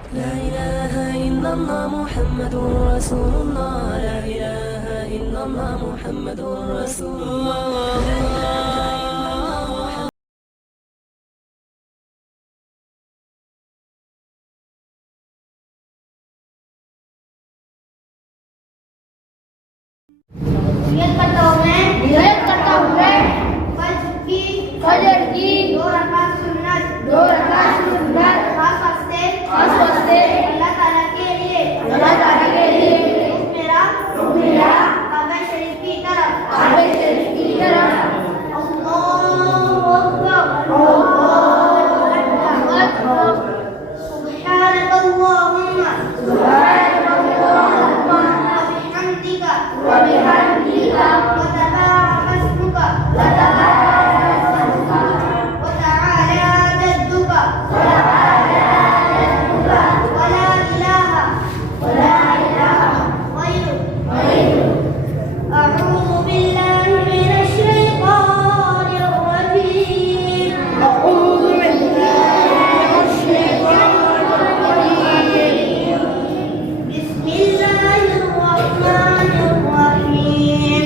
لا إله إلا الله محمد رسول الله. لا إله إلا الله محمد رسول الله. नियत करता हूँ मैं फजर की 2 रकात सुन्नत खास वास्ते अल्लाह ताला के लिए मेरा काबा शरीफ की तरफ अल्लाहु अकबर सुब्हानक अल्लाहुम्मा وبحمدك وتبارك اسمك وتعالى جدك ولا إله غيرك. أعوذ بالله من الشيطان الرجيم. بسم الله الرحمن الرحيم.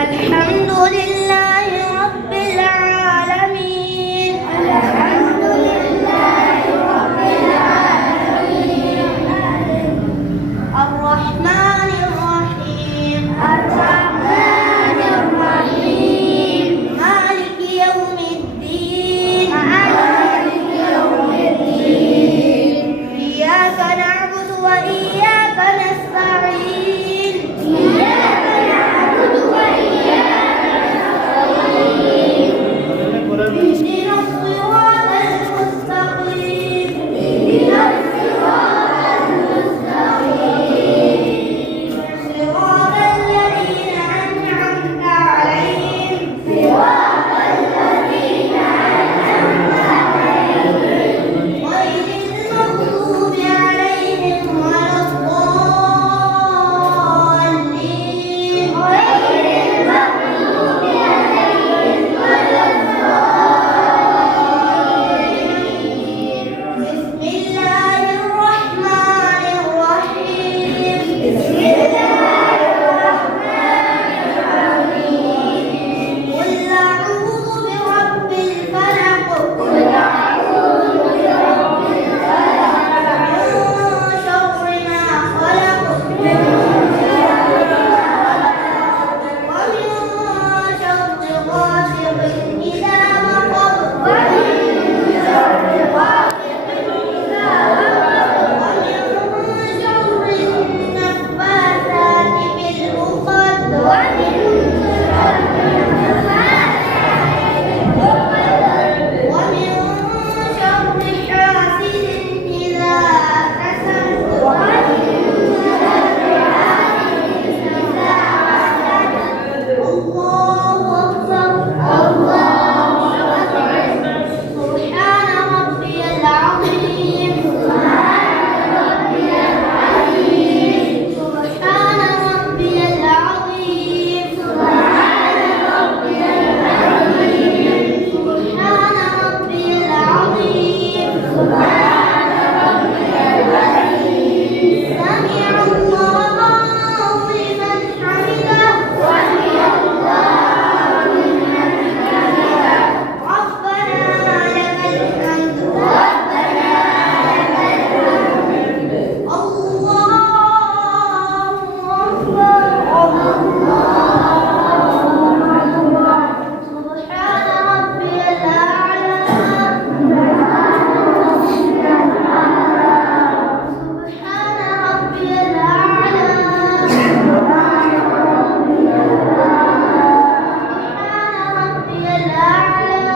الحمد لله رب العالمين. الرحمن الرحيم. مالك يوم الدين. إياك نعبد وإياك نستعين. اهدنا الصراط المستقيم. صراط الذين أنعمت عليهم غير المغضوب عليهم ولا الضالين. بسم الله الرحمن الرحيم. قل أعوذ برب الفلق من شر ما خلق ومن شر غاسق إذا وقب ومن شر النفاثات في العقد ومن شر حاسد إذا حسد. الله أكبر. سبحان ربي العظيم. سبحان ربي العظيم. سبحان ربي العظيم. سبحان ربي العظيم. سبحان ربي العظيم. سبحان ربي العظيم. سمع الله لمن حمده. سمع الله لمن حمده. ربنا لك الحمد. ربنا لك الحمد. الله أكبر. سبحان ربي الأعلى. سبحان ربي الأعلى. سبحان ربي الأعلى.